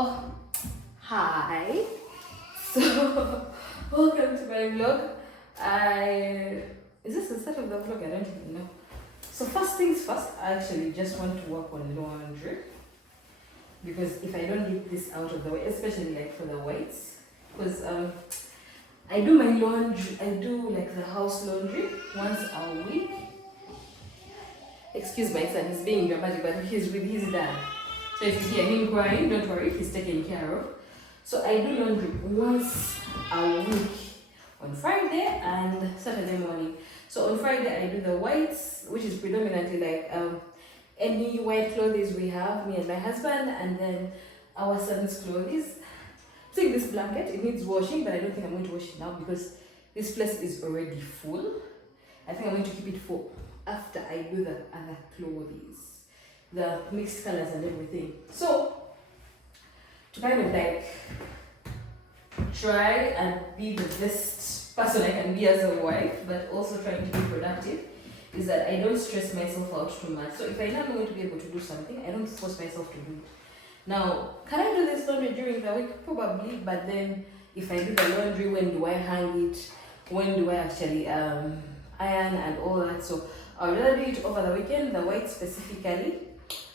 Oh, hi. So, welcome to my vlog. Is this the start of the vlog? I don't even know. So, first things first, I actually just want to work on laundry because if I don't get this out of the way, especially like for the whites, because I do my laundry, I do like the house laundry once a week. Excuse my son, he's being dramatic, but he's with his dad. So if you hear him crying, don't worry, he's taken care of. So I do laundry once a week on Friday and Saturday morning. So on Friday I do the whites, which is predominantly like any white clothes we have, me and my husband, and then our son's clothes. Take this blanket, it needs washing, but I don't think I'm going to wash it now because this place is already full. I think I'm going to keep it for after I do the other clothes, the mixed colors and everything. So to kind of like try and be the best person I can be as a wife, but also trying to be productive, is that I don't stress myself out too much. So if I know I'm going to be able to do something, I don't force myself to do it. Now, can I do this laundry during the week? Probably, but then if I do the laundry, when do I hang it? When do I actually iron and all that? So I'll rather do it over the weekend, the white specifically,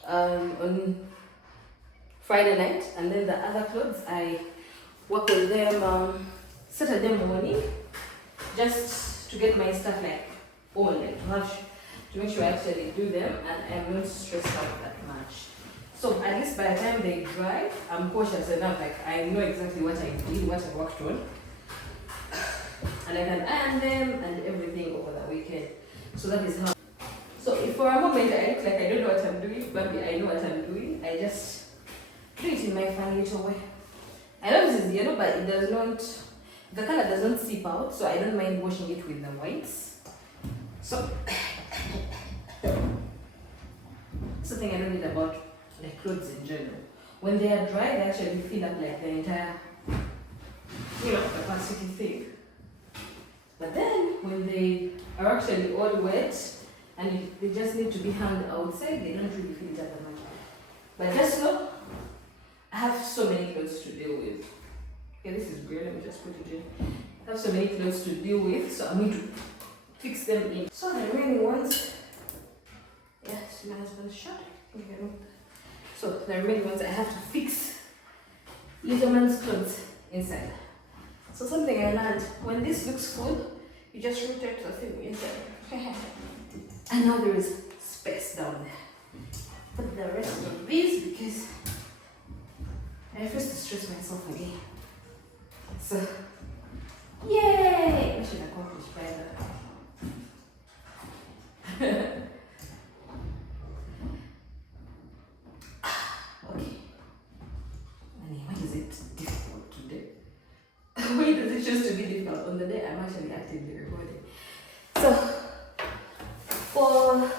on Friday night, and then the other clothes I work with them Saturday morning, just to get my stuff like on, like to make sure I actually do them, and I'm not stressed out that much. So at least by the time they dry, I'm cautious enough, like I know exactly what I did, what I worked on, and I can iron them and everything over the weekend. So that is how. So if for a moment I look like I don't know what I'm doing, but I know what I'm doing, I just do it in my fun little way. I know this is yellow, but it does not, the color does not seep out, so I don't mind washing it with the whites. So, something I don't need about like clothes in general. When they are dry, they actually fill up like the entire, capacity thing. But then when they are actually all wet and they just need to be hung outside, they don't really fill it up that much. But just know, I have so many clothes to deal with. Okay, this is weird, let me just put it in. I have so many clothes to deal with, so I'm going to fix them in. So the remaining ones, yes, my husband's shirt. So the remaining ones I have to fix little man's clothes inside. So something I learned, when this looks full, you just rotate the thing inside. And now there is space down there. Put the rest of these because I refuse to stress myself again. So, yay! I should accomplish better. Okay. Why is it difficult today? Why does it choose to be difficult on the day I'm actually actively recording? So, for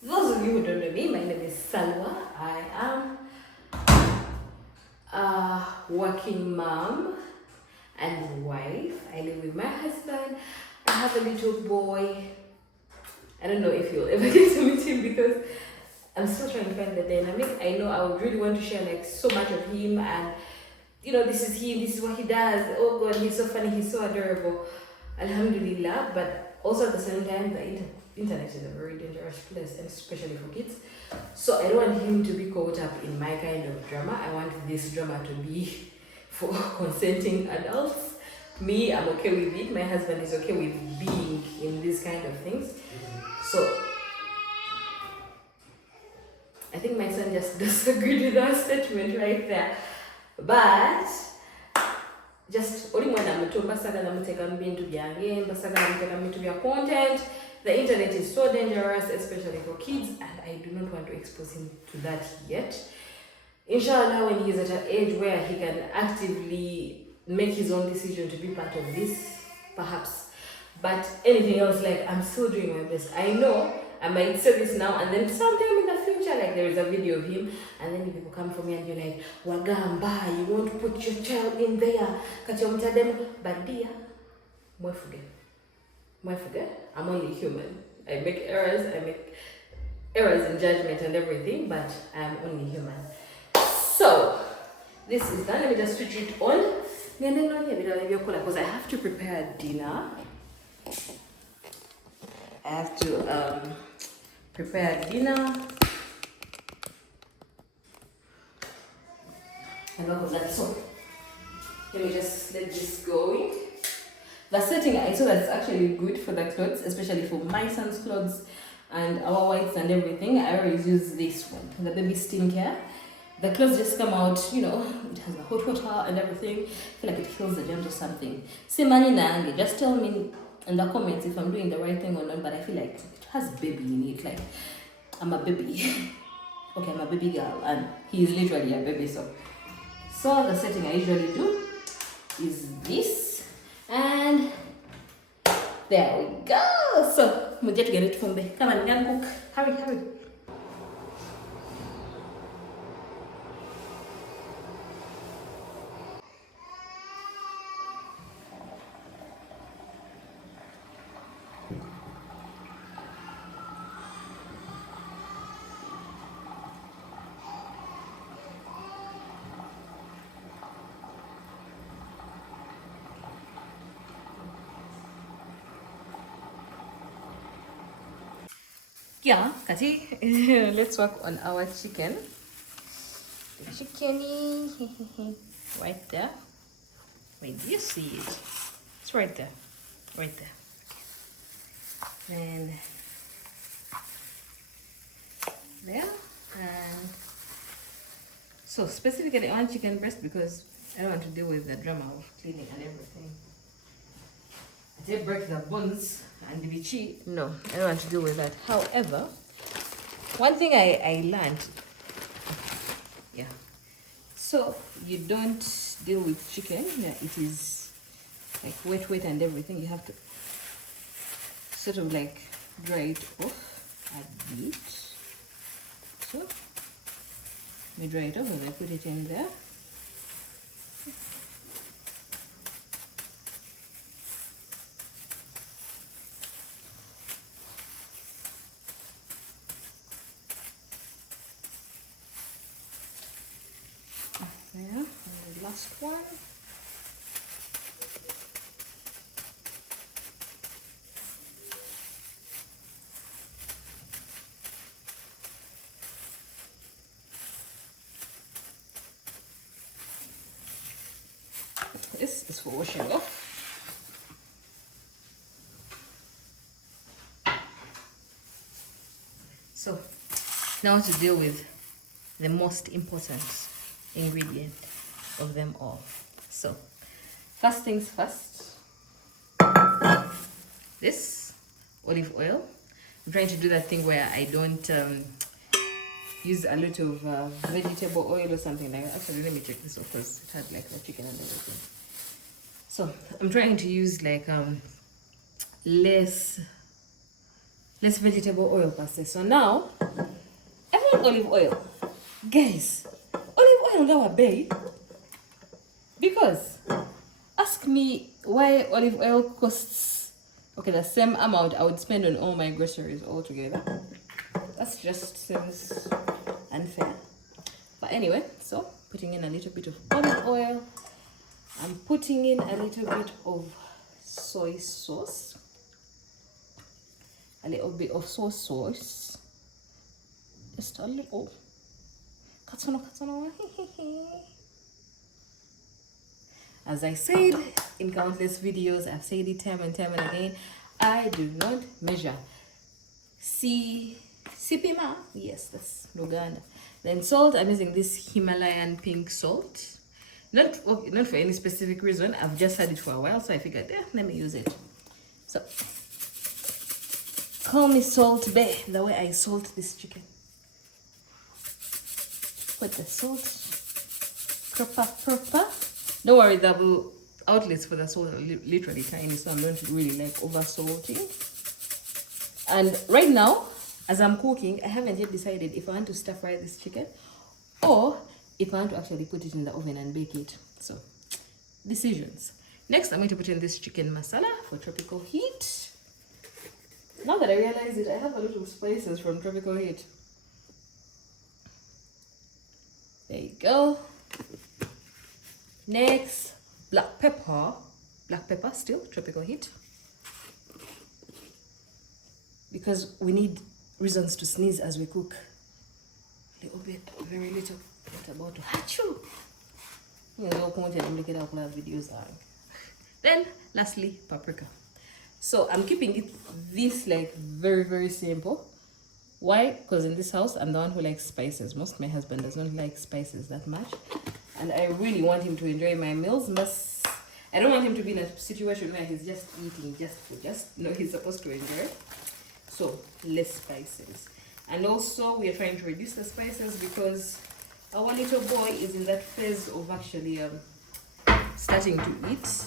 those of you who don't know me, my name is Salwa. I am a working mom and wife. I live with my husband. I have a little boy. I don't know if you'll ever get to meet him because I'm still trying to find the dynamic. I know I would really want to share like so much of him, and this is him, this is what he does. Oh God, he's so funny, he's so adorable. Alhamdulillah. But also at the same time, the internet is a very dangerous place, and especially for kids. So I don't want him to be caught up in my kind of drama. I want this drama to be for consenting adults. Me, I'm okay with it. My husband is okay with being in these kind of things. So I think my son just disagreed with that statement right there. But just only when I'm to content. The internet is so dangerous, especially for kids, and I do not want to expose him to that yet. Inshallah, when he's at an age where he can actively make his own decision to be part of this, perhaps. But anything else, like, I'm still doing my best. I know I might say this now, and then sometime in the future, like, there is a video of him, and then people come for me and you're like, Wagamba, you won't put your child in there. But dear, more forget. I'm only human. I make errors in judgment and everything, but I'm only human. So this is done. Let me just switch it on. Because I have to prepare dinner. I have to prepare dinner. And all of that. So let me just let this go. The setting, I saw that it's actually good for the clothes, especially for my son's clothes and our whites and everything. I always use this one, the baby skincare. The clothes just come out, you know, it has the hot water and everything. I feel like it kills the germs or something. Just tell me in the comments if I'm doing the right thing or not, but I feel like it has baby in it. Like, I'm a baby. Okay, I'm a baby girl and he is literally a baby. So the setting I usually do is this. And there we go. So, we'll get it from there. Come on, cook. Hurry. Yeah, Kati, let's work on our chicken. Chickeny, right there. Wait, do you see it? It's right there. Right there. And there. And so specifically I want chicken breast because I don't want to deal with the drama of cleaning and everything. I did break the bones and the bichi. No, I don't want to deal with that. However, one thing I learned, yeah. So you don't deal with chicken. Yeah, it is like wet and everything. You have to sort of like dry it off a bit. So we dry it off and I put it in there. There, and the last one. This is for washing off. So now to deal with the most important ingredient of them all. So first things first, this olive oil. I'm trying to do that thing where I don't use a lot of vegetable oil or something like that. Actually, let me check this off because it had like the chicken and everything. So I'm trying to use like less vegetable oil per se. So now I want olive oil, guys. Olive oil now a bay because ask me why olive oil costs the same amount I would spend on all my groceries all together. That's just seems unfair. But anyway, so putting in a little bit of olive oil. I'm putting in a little bit of soy sauce. A little bit of soy sauce. Just a little. Katsuno. As I said in countless videos, I've said it time and time and again, I do not measure. Sipima, yes, that's Luganda. Then salt, I'm using this Himalayan pink salt. Not for any specific reason. I've just had it for a while, so I figured, let me use it. So, call me Salt Bay, the way I salt this chicken. Put the salt proper. Don't worry, the outlets for the salt are literally tiny, so I'm not really like over salting. And right now, as I'm cooking, I haven't yet decided if I want to stir fry this chicken or if I want to actually put it in the oven and bake it. So, decisions. Next, I'm going to put in this chicken masala for tropical heat. Now that I realize it, I have a lot of spices from tropical heat. There you go. Next, black pepper. Black pepper, still tropical heat. Because we need reasons to sneeze as we cook. Little bit, very little. It's about to achoo. Videos are. Then, lastly, paprika. So I'm keeping it this like very, very simple. Why? Because in this house, I'm the one who likes spices. Most of my husband does not like spices that much. And I really want him to enjoy my meals. I don't want him to be in a situation where he's just eating just food. He's supposed to enjoy. So less spices. And also we are trying to reduce the spices because our little boy is in that phase of actually starting to eat.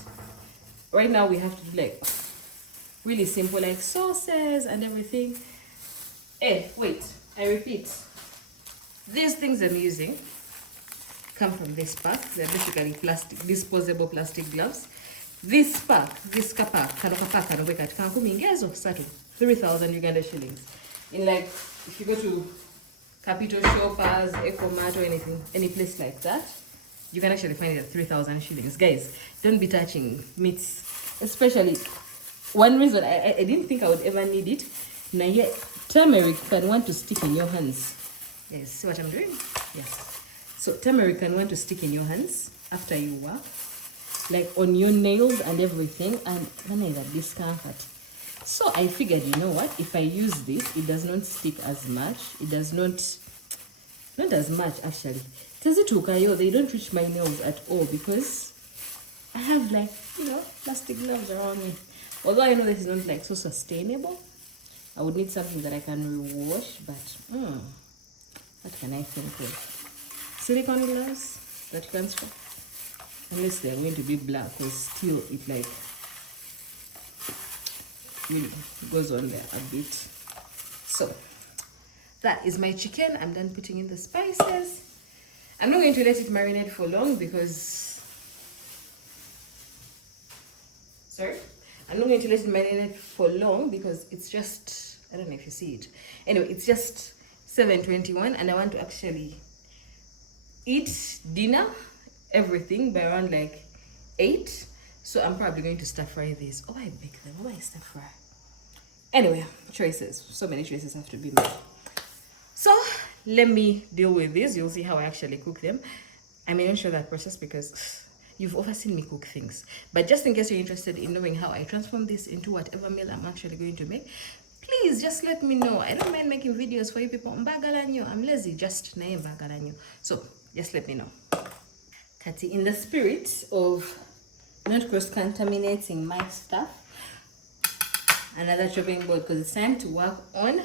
Right now we have to do like really simple like sauces and everything. Wait, I repeat. These things I'm using come from this pack. They're basically disposable plastic gloves. This pack, this pack, 3,000 Uganda shillings. In like, if you go to Capito Shoppers, Ecomat or anything, any place like that, you can actually find it at 3,000 shillings. Guys, don't be touching meats. Especially, one reason I didn't think I would ever need it. Now here, turmeric can want to stick in your hands. Yes, see what I'm doing? Yes. So turmeric can want to stick in your hands after you work. Like on your nails and everything. And that discomfort. So I figured, you know what? If I use this, it does not stick as much. It does not as much actually. They don't reach my nails at all because I have like, plastic gloves around me. Although I know this is not like so sustainable. I would need something that I can rewash, but what can I think of? Silicone gloves that you can scrub. Unless they're going to be black, because still it like really goes on there a bit. So that is my chicken. I'm done putting in the spices. I'm not going to let it marinate for long because I'm not going to let it marinate for long because it's just, I don't know if you see it. Anyway, it's just 7:21 and I want to actually eat dinner, everything by around like 8. So I'm probably going to stir fry these. Oh, I bake them. Oh, I stir fry. Anyway, choices. So many choices have to be made. So let me deal with this. You'll see how I actually cook them. I may not show that process because you've overseen me cook things. But just in case you're interested in knowing how I transform this into whatever meal I'm actually going to make, please just let me know. I don't mind making videos for you people. I'm lazy, just name bagalanyo. So just let me know. Kati, in the spirit of not cross-contaminating my stuff, another chopping board because it's time to work on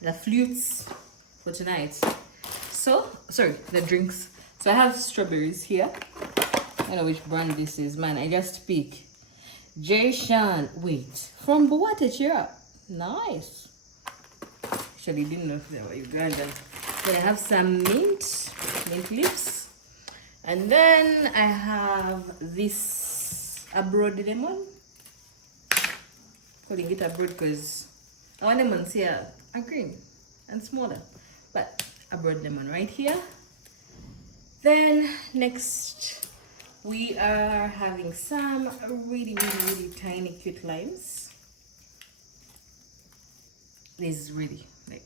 the flutes for tonight. So, the drinks. So I have strawberries here. I don't know which brand this is, man. I just pick. Jay Shan. Wait. From Buwate, cheer up. Nice. Actually, didn't know if they were Ugandan. Then I have some mint leaves. And then I have this abroad lemon. Calling it abroad because our lemons here are green and smaller. But abroad lemon right here. Then next we are having some really tiny cute limes. This is really like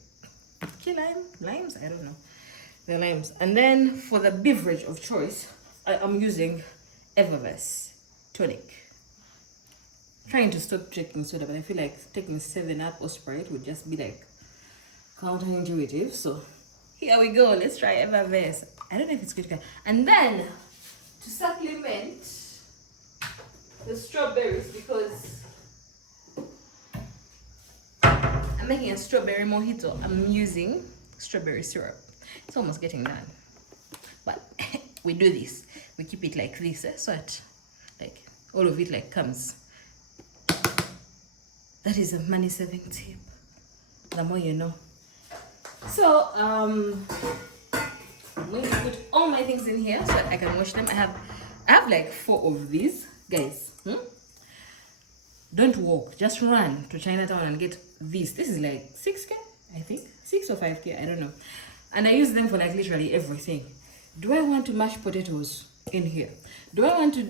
key limes, I don't know. The limes. And then for the beverage of choice, I'm using Evervest tonic. Trying to stop drinking soda, but I feel like taking 7-Up or Sprite would just be like counterintuitive. So here we go. Let's try Evervest. I don't know if it's good. And then to supplement the strawberries, because I'm making a strawberry mojito, I'm using strawberry syrup. It's almost getting done, but we do this. We keep it like this, so that like all of it like comes. That is a money-saving tip. The more you know. So I'm going to put all my things in here so that I can wash them. I have like 4 of these, guys. Don't walk, just run to Chinatown and get this. This is like 6K, I think, 6 or 5K, I don't know. And I use them for like literally everything. Do I want to mash potatoes? in here. Do I want to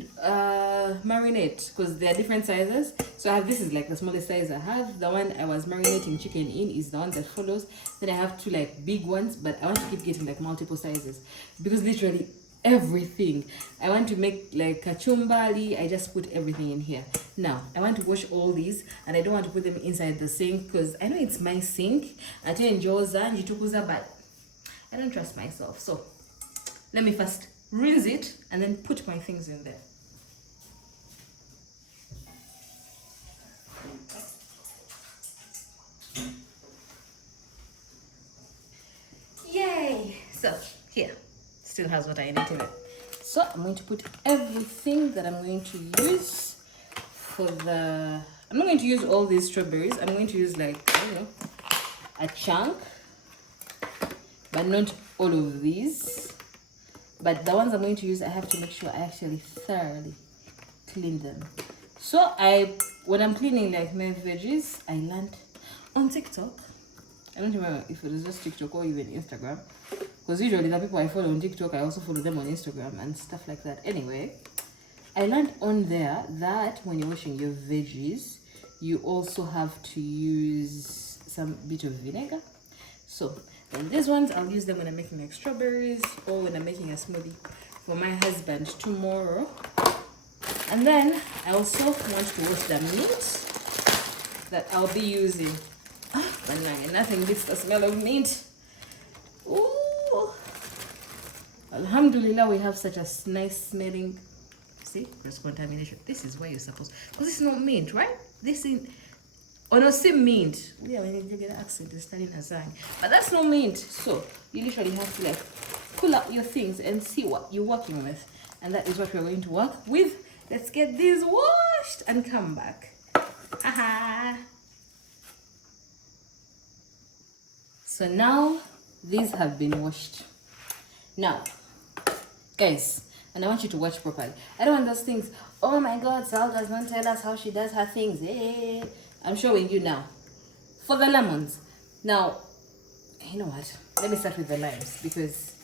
marinate? Because there are different sizes. So I have, this is like the smallest size I have. The one I was marinating chicken in is the one that follows. Then I have two like big ones, but I want to keep getting like multiple sizes because literally everything I want to make like kachumbari, I just put everything in here. Now I want to wash all these, and I don't want to put them inside the sink because I know it's my sink. I tell Njoza njitukuza, but I don't trust myself. So let me first rinse it and then put my things in there. Yay! So here, still has what I need in it. So I'm going to put everything that I'm going to use for the, I'm not going to use all these strawberries. I'm going to use like, I don't know, a chunk, but not all of these. But the ones I'm going to use, I have to make sure I actually thoroughly clean them. So when I'm cleaning like my veggies, I learned on TikTok. I don't remember if it was just TikTok or even Instagram. Because usually the people I follow on TikTok, I also follow them on Instagram and stuff like that. Anyway, I learned on there that when you're washing your veggies, you also have to use some bit of vinegar. So and these ones, I'll use them when I'm making like strawberries or when I'm making a smoothie for my husband tomorrow. And then I also want to wash the meat that I'll be using. But nothing beats the smell of meat. Ooh. Alhamdulillah, we have such a nice smelling. See, cross contamination. This is where you're supposed, because it's not meat, right? This is. Oh no, see mint. Yeah, when you get an accent, it's studying Azani. But that's no mint. So you literally have to like pull out your things and see what you're working with. And that is what we're going to work with. Let's get these washed and come back. Aha. So now these have been washed. Now, guys, and I want you to watch properly. I don't want those things. Oh my God, Sal does not tell us how she does her things. Hey. I'm showing you now. For the lemons. Now, you know what? Let me start with the limes because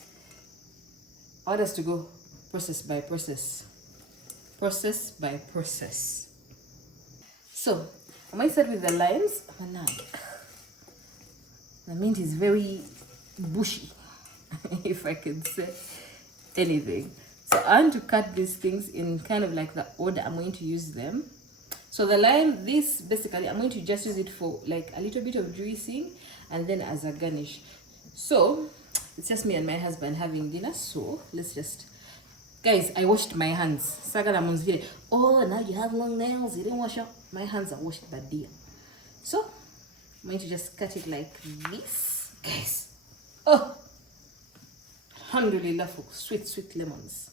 I want us to go process by process. Process by process. So, I might start with the limes. The mint is very bushy, if I can say anything. So I want to cut these things in kind of like the order I'm going to use them. So the lime, this basically, I'm going to just use it for like a little bit of dressing and then as a garnish. So it's just me and my husband having dinner. So let's just, guys, I washed my hands. Oh, now you have long nails. You didn't wash up. My hands are washed, but dear. So I'm going to just cut it like this, guys. Oh, alhamdulillah for sweet lemons.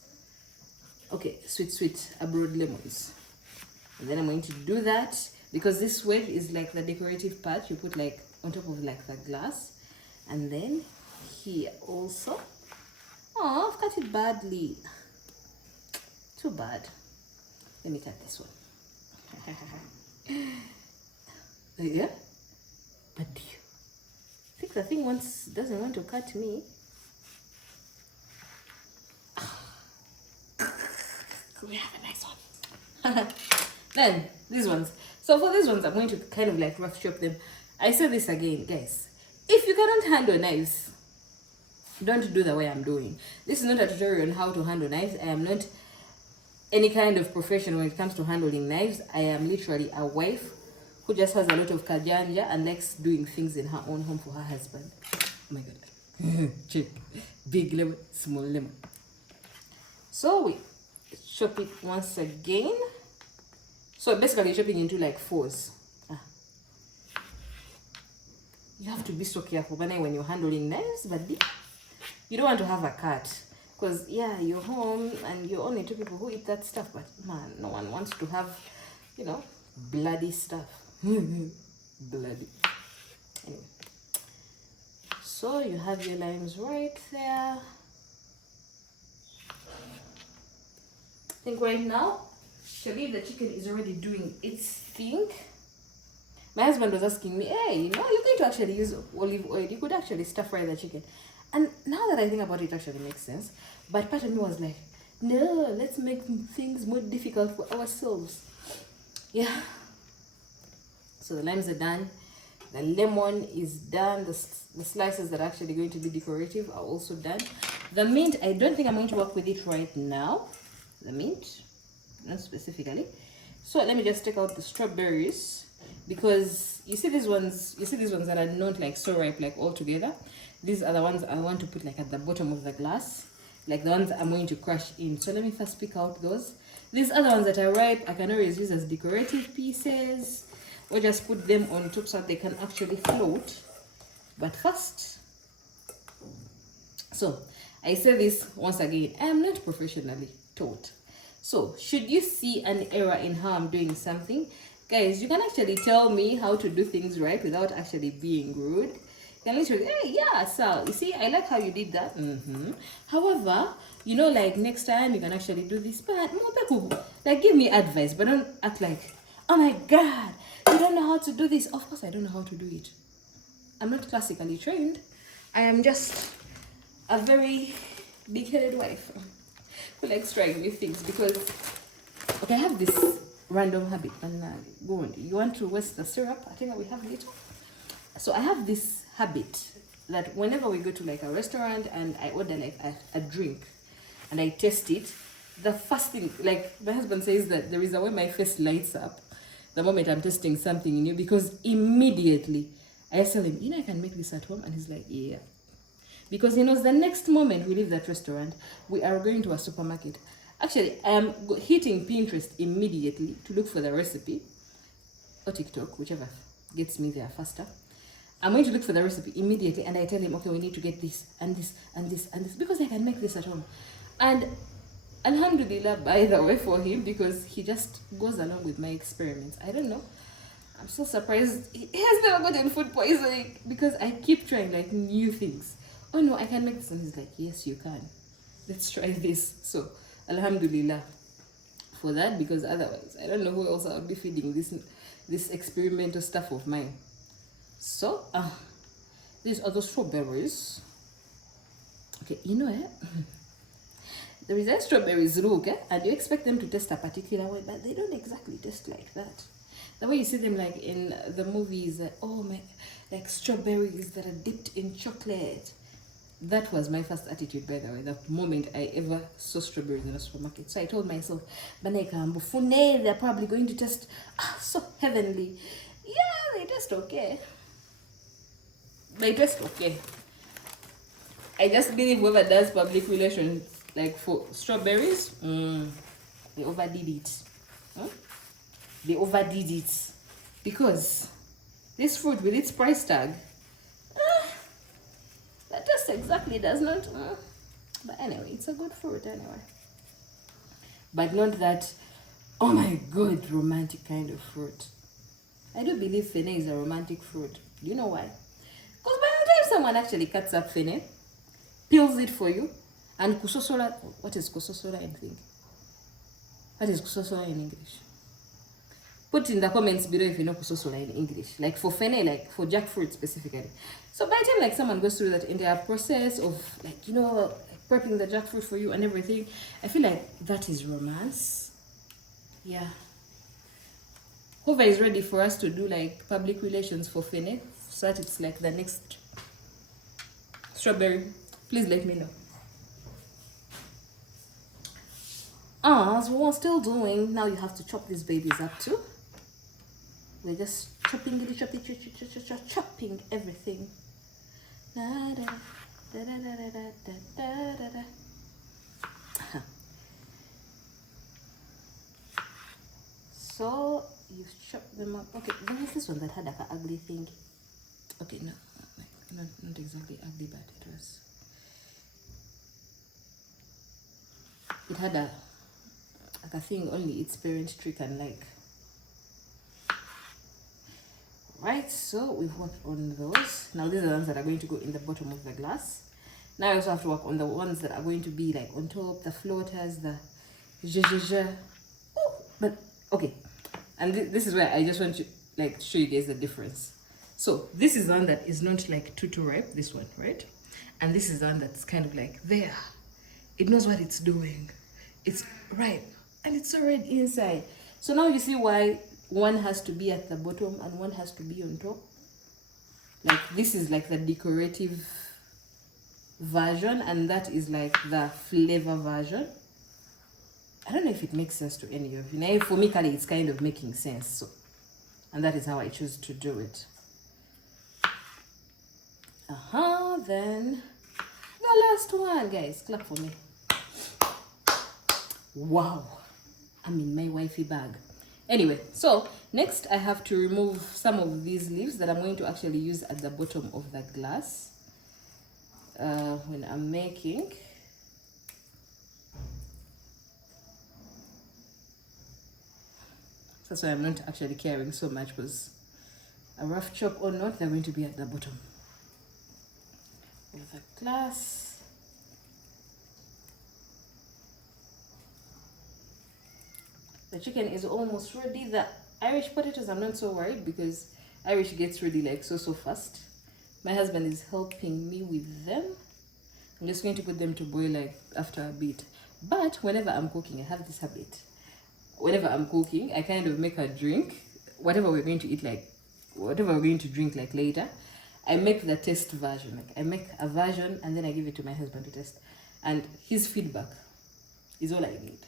Okay, sweet abroad lemons. And then I'm going to do that because this wedge is like the decorative part you put like on top of like the glass. And then here also. Oh, I've cut it badly. Too bad. Let me cut this one. Yeah? But do you think the thing doesn't want to cut me? We have a nice one. Then these ones. So for these ones, I'm going to kind of like rough chop them. I say this again, guys. If you cannot handle knives, don't do the way I'm doing. This is not a tutorial on how to handle knives. I am not any kind of professional when it comes to handling knives. I am literally a wife who just has a lot of kajanja and likes doing things in her own home for her husband. Oh my God. Check. Big lemon, small lemon. So we chop it once again. So basically chopping into like fours. You have to be so careful when you're handling knives, but you don't want to have a cut. Because yeah, you're home and you're only two people who eat that stuff, but man, no one wants to have, you know, bloody stuff. Bloody. Anyway. So you have your limes right there. I think right now, Shabib, the chicken is already doing its thing. My husband was asking me, hey, you know, you're going to actually use olive oil. You could actually stir fry the chicken. And now that I think about it, it actually makes sense. But part of me was like, No, let's make things more difficult for ourselves. Yeah. So the limes are done. The lemon is done. The slices that are actually going to be decorative are also done. The mint, I don't think I'm going to work with it right now. The mint, not specifically. So let me just take out the strawberries, because you see these ones that are not like so ripe like all together. These are the ones I want to put like at the bottom of the glass, like the ones I'm going to crush in. So let me first pick out those. These other ones that are ripe I can always use as decorative pieces, or just put them on top so that they can actually float. But first, so I say this once again, I am not professionally taught. So should you see an error in how I'm doing something, guys, you can actually tell me how to do things right without actually being rude. You can literally, hey, yeah, Sal, you see, I like how you did that. However, you know, like next time you can actually do this, but more people, like, give me advice, but don't act like, oh my God, you don't know how to do this. Of course, I don't know how to do it. I'm not classically trained. I am just a very big-headed wife who likes trying new things, because, okay, I have this random habit, and go on. You want to waste the syrup? I think we have little. So I have this habit that whenever we go to like a restaurant and I order like a drink and I taste it, the first thing, like my husband says that there is a way my face lights up the moment I'm tasting something new, because immediately I tell him, you know, I can make this at home, and he's like, yeah. Because he knows the next moment we leave that restaurant, we are going to a supermarket. Actually, I am hitting Pinterest immediately to look for the recipe, or TikTok, whichever gets me there faster. I'm going to look for the recipe immediately, and I tell him, okay, we need to get this and this and this and this, because I can make this at home. And alhamdulillah, by the way, for him, because he just goes along with my experiments. I don't know. I'm so surprised he has never gotten food poisoning, because I keep trying like new things. Oh no, I can make this. And he's like, yes, you can. Let's try this. So, alhamdulillah for that, because otherwise, I don't know who else I would be feeding this experimental stuff of mine. So, these are the strawberries. Okay, you know it. There is a strawberries look, and you expect them to taste a particular way, but they don't exactly taste like that. The way you see them like in the movies, oh my, like strawberries that are dipped in chocolate. That was my first attitude, by the way, the moment I ever saw strawberries in a supermarket. So I told myself, they're probably going to taste so heavenly. Yeah, they taste okay. They taste okay. I just believe whoever does public relations, like for strawberries, they overdid it. They overdid it. Because this fruit with its price tag, that just exactly does not. But anyway, it's a good fruit anyway. But not that, oh my God, romantic kind of fruit. I do believe fene is a romantic fruit. Do you know why? Because by the time someone actually cuts up fene, peels it for you, and kusosora, what is kusosora in thing? What is kusosora in English? Put in the comments below if you know kusosora in English. Like for fene, like for jackfruit specifically. So by the time like someone goes through that entire process of like, you know, like prepping the jackfruit for you and everything, I feel like that is romance. Yeah. Whoever is ready for us to do like public relations for fene, so that it's like the next strawberry, please let me know. As we're still doing, now you have to chop these babies up too. We're just chopping everything. So you chop them up. Okay, there was this one that had like an ugly thing. Okay, no, not exactly ugly, but it had a thing only its parent tree can like. Right, so we've worked on those. Now these are the ones that are going to go in the bottom of the glass. Now I also have to work on the ones that are going to be like on top, the floaters, the but okay. And this is where I just want to like show you guys the difference. So this is the one that is not like too ripe, this one, right? And this is the one that's kind of like there. It knows what it's doing. It's ripe and it's so red inside. So now you see why one has to be at the bottom and one has to be on top. Like this is like the decorative version and that is like the flavor version. I don't know if it makes sense to any of you. Now, for me, Kali, it's kind of making sense. So, and that is how I choose to do it. Then the last one, guys. Clap for me. Wow. I'm in my wifey bag. Anyway, so next I have to remove some of these leaves that I'm going to actually use at the bottom of the glass when I'm making. That's why I'm not actually caring so much, because a rough chop or not, they're going to be at the bottom of the glass. The chicken is almost ready. The Irish potatoes, I'm not so worried because Irish gets ready like so fast. My husband is helping me with them. I'm just going to put them to boil like after a bit. But whenever I'm cooking, I have this habit. Whenever I'm cooking, I kind of make a drink, whatever we're going to eat, like whatever we're going to drink like later, I make the taste version. Like I make a version and then I give it to my husband to taste. And his feedback is all I need.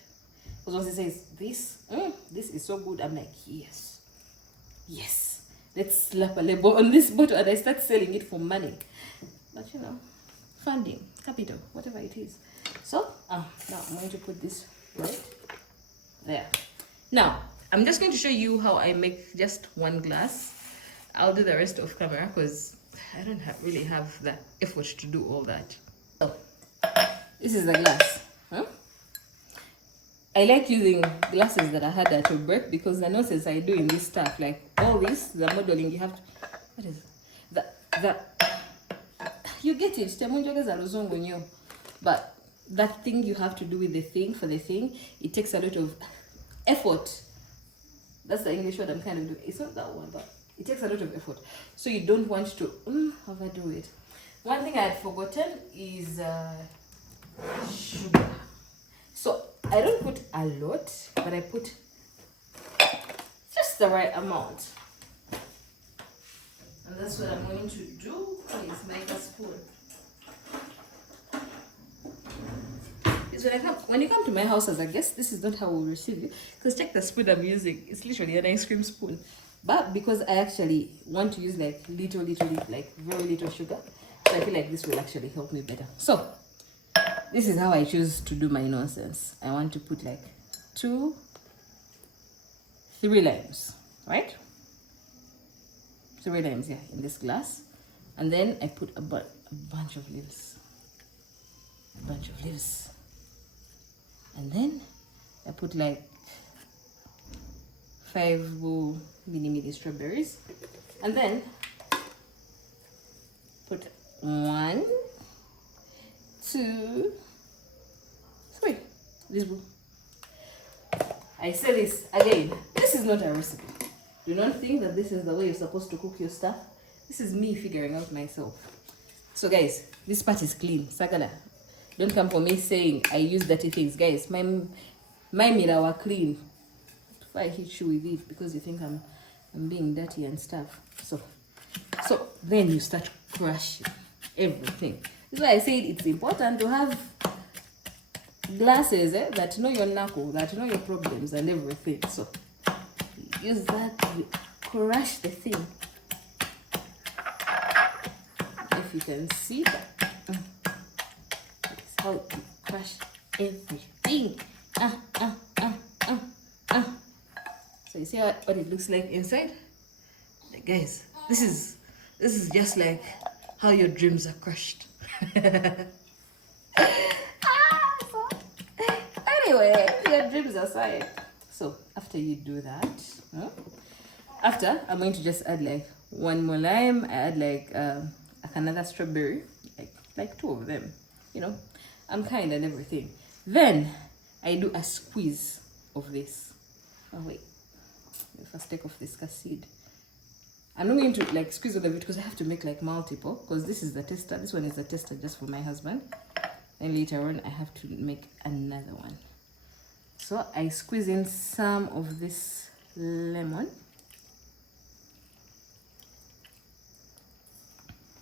Because once he says, this is so good, I'm like, yes, let's slap a label on this bottle and I start selling it for money. But you know, funding, capital, whatever it is. So, now I'm going to put this right there. Now, I'm just going to show you how I make just one glass. I'll do the rest of camera because I don't really have the effort to do all that. So, this is the glass. I like using glasses that are harder to break because the nonsense I do in this stuff, like all this, the modeling, you have to, what is it? You get it, but that thing you have to do with the thing, for the thing, it takes a lot of effort. That's the English word I'm kind of doing. It's not that one, but it takes a lot of effort. So you don't want to overdo it. One thing I had forgotten is sugar. So I don't put a lot, but I put just the right amount. And that's what I'm going to do. Please make a spoon. When you come to my house as a guest, this is not how we'll receive you. Because check the spoon I'm using. It's literally an ice cream spoon. But because I actually want to use like little, like very little sugar, so I feel like this will actually help me better. So this is how I choose to do my nonsense. I want to put like 2, 3 limes, right? 3 limes, yeah, in this glass. And then I put a bunch of leaves. And then I put like 5 mini strawberries. And then put 1, 2, 3. This will. I say this again. This is not a recipe. Do not think that this is the way you're supposed to cook your stuff. This is me figuring out myself. So guys, this part is clean. Sagala. Don't come for me saying I use dirty things. Guys, my mirror were clean. If I hit you with it because you think I'm being dirty and stuff. So then you start crushing everything. That's why I said it's important to have glasses that know your knuckle, that know your problems and everything. So use that to crush the thing. If you can see that. That's how you crush everything. So you see what it looks like inside? Like, guys, this is just like how your dreams are crushed. Anyway, your dreams aside. So after you do that, after I'm going to just add like 1 more lime. I add like another strawberry, like 2 of them. You know, I'm kind and everything. Then I do a squeeze of this. Oh wait, let me first take off this seed. I'm not going to like squeeze all of it because I have to make like multiple, because this is the tester. This one is the tester just for my husband. And later on I have to make another one. So I squeeze in some of this lemon,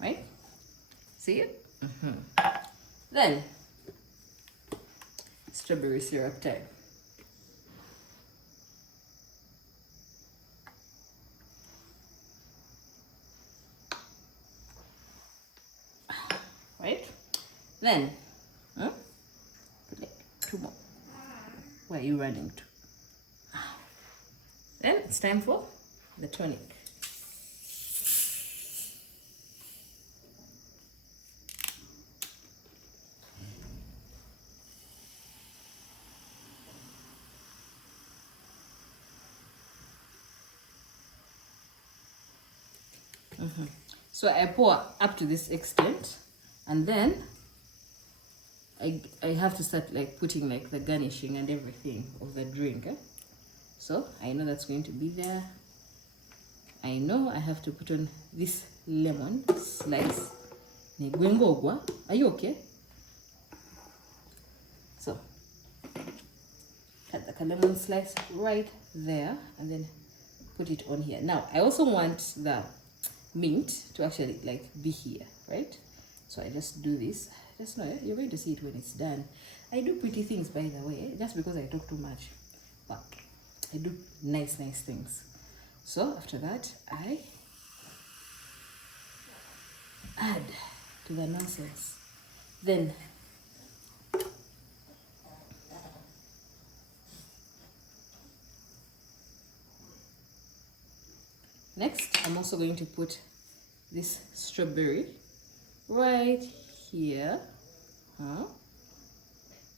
right? See it? Then strawberry syrup time. Right? Then, like 2 more. Where are you running to? Then it's time for the tonic. So I pour up to this extent, and then I have to start like putting like the garnishing and everything of the drink. So I know that's going to be there. I know I have to put on this lemon slice. Are you okay? So cut the lemon slice right there and then put it on here. Now I also want the mint to actually like be here, right? So I just do this. Just know you're going to see it when it's done. I do pretty things, by the way, just because I talk too much, but I do nice things. So after that I add to the nonsense. Then next, I'm also going to put this strawberry right here.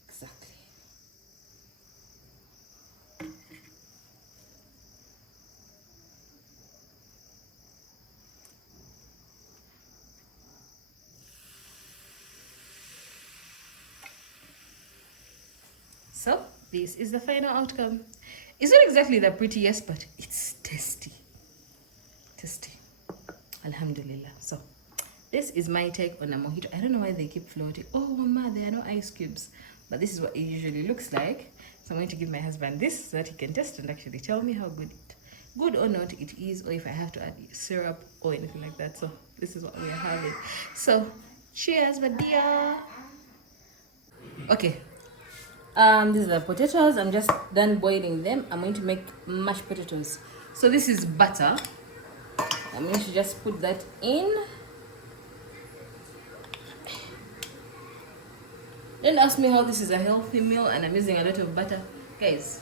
Exactly. So this is the final outcome. It's not exactly the prettiest, but it's tasty. Alhamdulillah. So this is my take on a mojito. I don't know why they keep floating. Oh mama, there are no ice cubes, but this is what it usually looks like. So I'm going to give my husband this so that he can test and actually tell me how good or not it is, or if I have to add syrup or anything like that. So this is what we are having. So cheers, Vadia. Okay, these are the potatoes. I'm just done boiling them. I'm going to make mashed potatoes. So this is butter. I'm going to just put that in. Don't ask me how this is a healthy meal and I'm using a lot of butter. Guys,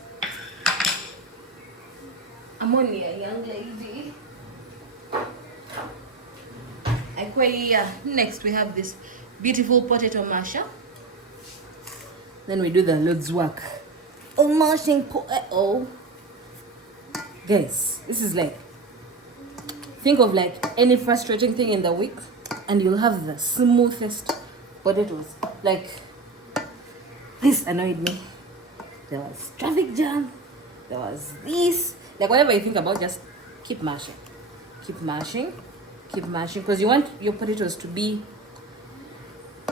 I'm only a young lady. Next we have this beautiful potato masher. Then we do the Lord's work. Oh, mashing potato. Guys, this is like, think of like any frustrating thing in the week and you'll have the smoothest potatoes. Like, this annoyed me. There was traffic jam. There was this. Like, whatever you think about, just keep mashing. Keep mashing. Keep mashing. Because you want your potatoes to be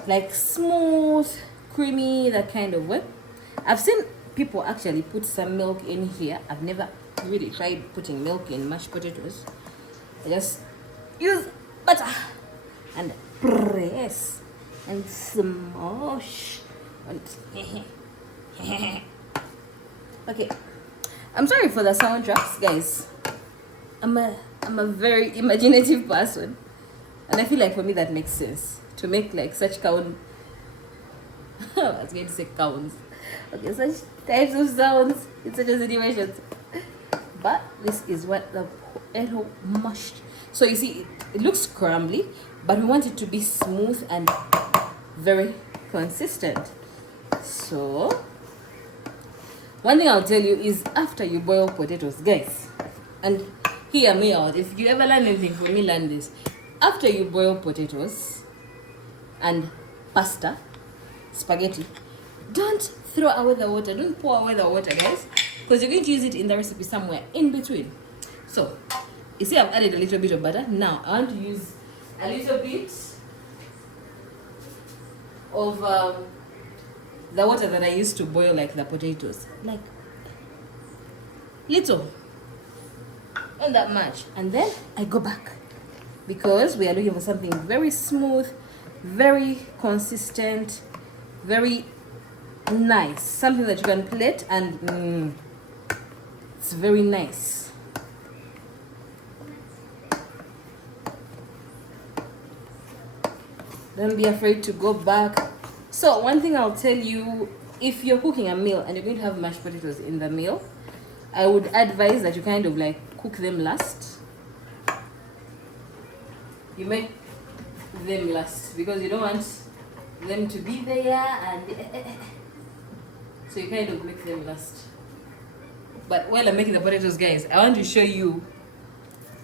like smooth, creamy, that kind of way. I've seen people actually put some milk in here. I've never really tried putting milk in mashed potatoes. I just use butter and press and smash. Okay, I'm sorry for the soundtracks, guys. I'm a very imaginative person, and I feel like for me that makes sense to make like such count. I was going to say counts. Okay, such types of sounds in such a situation. But this is what the potato mashed. So you see, it looks crumbly, but we want it to be smooth and very consistent. So one thing I'll tell you is, after you boil potatoes, guys, and hear me out, if you ever learn anything from me, learn this. After you boil potatoes and pasta, spaghetti, don't throw away the water. Don't pour away the water, guys, because you're going to use it in the recipe somewhere in between. So you see, I've added a little bit of butter. Now I want to use a little bit of the water that I used to boil like the potatoes, like little, not that much, and then I go back because we are looking for something very smooth, very consistent, very nice, something that you can plate and it's very nice. Don't be afraid to go back. So one thing I'll tell you, if you're cooking a meal and you're going to have mashed potatoes in the meal, I would advise that you kind of like cook them last. You make them last because you don't want them to be there and so you kind of make them last. But while I'm making the potatoes, guys, I want to show you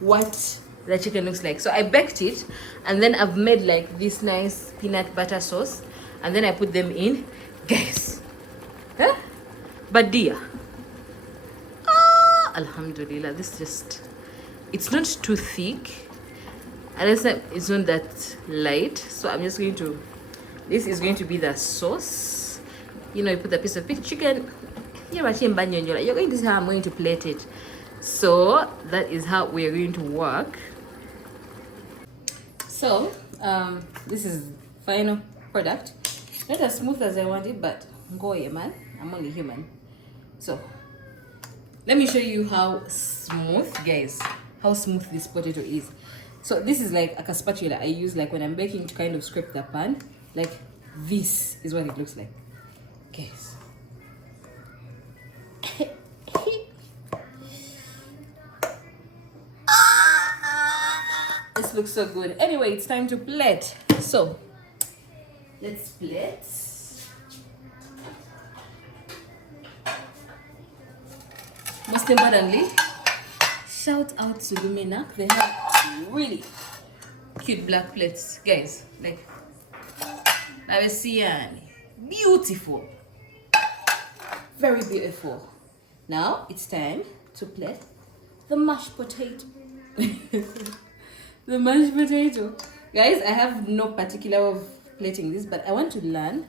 what the chicken looks like. So I baked it and then I've made like this nice peanut butter sauce and then I put them in, guys. Huh? But dear, alhamdulillah, this just, it's not too thick and it's not that light. So I'm just going to, this is going to be the sauce. You know, you put the piece of big chicken, you're going to see how I'm going to plate it. So that is how we are going to work. So this is final product. Not as smooth as I want it, but go yeah, man, I'm only human. So let me show you how smooth, guys, how smooth this potato is. So this is like a spatula I use like when I'm baking to kind of scrape the pan. Like this is what it looks like, guys. This looks so good. Anyway, it's time to plate. So let's plate. Most importantly, shout out to Luminac. They have really cute black plates, guys. Like, beautiful, very beautiful. Now it's time to plate the mashed potato. The mashed potato, guys. I have no particular way of plating this, but I want to learn.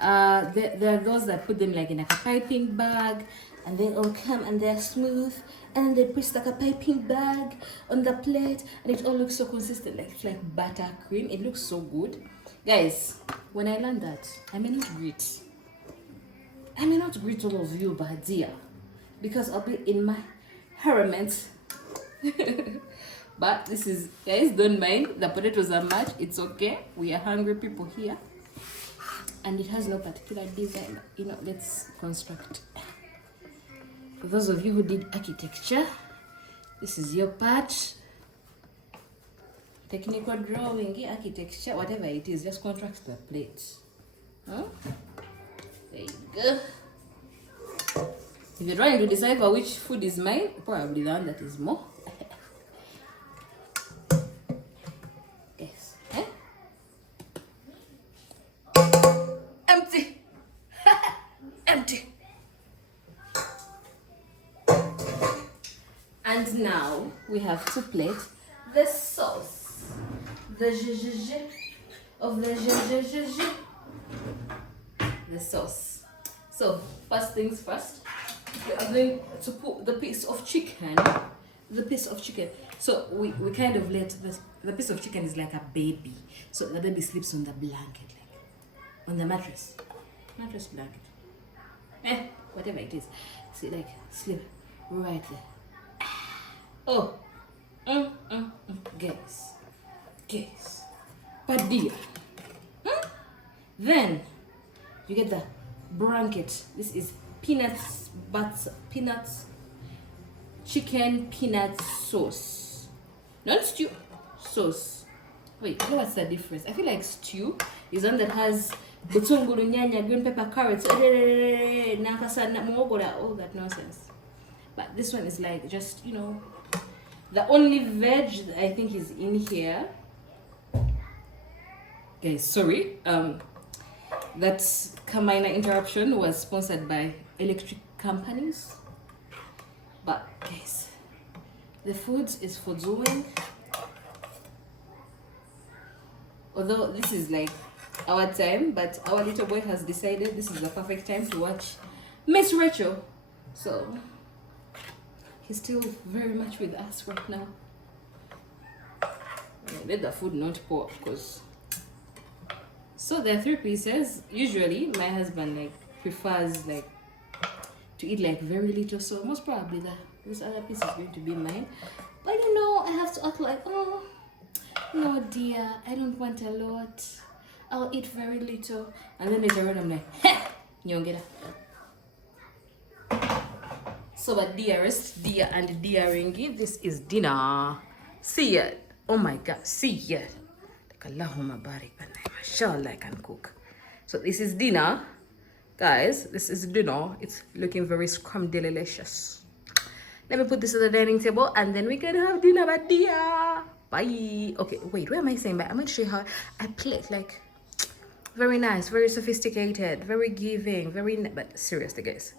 There are those that put them like in like a piping bag and they all come and they're smooth and then they press like a piping bag on the plate and it all looks so consistent, like buttercream. It looks so good, guys. When I learned that, I may not greet all of you, but dear, because I'll be in my element. But this is, guys, don't mind, the potatoes are mashed, it's okay. We are hungry people here. And it has no particular design, you know. Let's construct. For those of you who did architecture, this is your part. Technical drawing, architecture, whatever it is, just construct the plate. Huh? There you go. If you're trying to decipher which food is mine, probably the one that is more. Yes. Eh? Empty. Empty. And now we have to plate the sauce. The zhuzh of the zhuzh. The sauce. So first things first, we are going to put the piece of chicken. So we kind of let the piece of chicken is like a baby. So the baby sleeps on the blanket, like on the mattress blanket. Whatever it is. See, like sleep right there. Oh, guys. But dear, then you get the blanket. This is peanuts, chicken peanut sauce, not stew sauce. Wait, you know what's the difference? I feel like stew is one that has butunguru, nyanya, green pepper, carrots, all that nonsense. But this one is like just, you know, the only veg that I think is in here. Guys, sorry. That minor interruption was sponsored by electric companies. But guys, the food is for doing. Although this is like our time, but our little boy has decided this is the perfect time to watch Miss Rachel. So he's still very much with us right now. Let the food not pour, because so there are 3 pieces. Usually my husband like prefers like to eat like very little, so most probably this other piece is going to be mine. But you know, I have to act like, oh no dear, I don't want a lot, I'll eat very little. And then later on I'm like, heh, nyongera. So but dearest, dear and dearingi, this is dinner. See ya. Oh my god, see ya. Like Allahumma barik banai. Mashallah, I can cook. So this is dinner. Guys, this is dinner. It's looking very delicious. Let me put this at the dining table and then we can have dinner, but dear. Bye. Okay, wait, where am I saying bye? I'm going to show you how I plate, like, very nice, very sophisticated, very giving, but seriously, guys.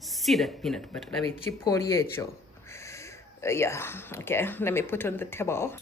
See that peanut butter. Let me chip yeah, okay, let me put on the table.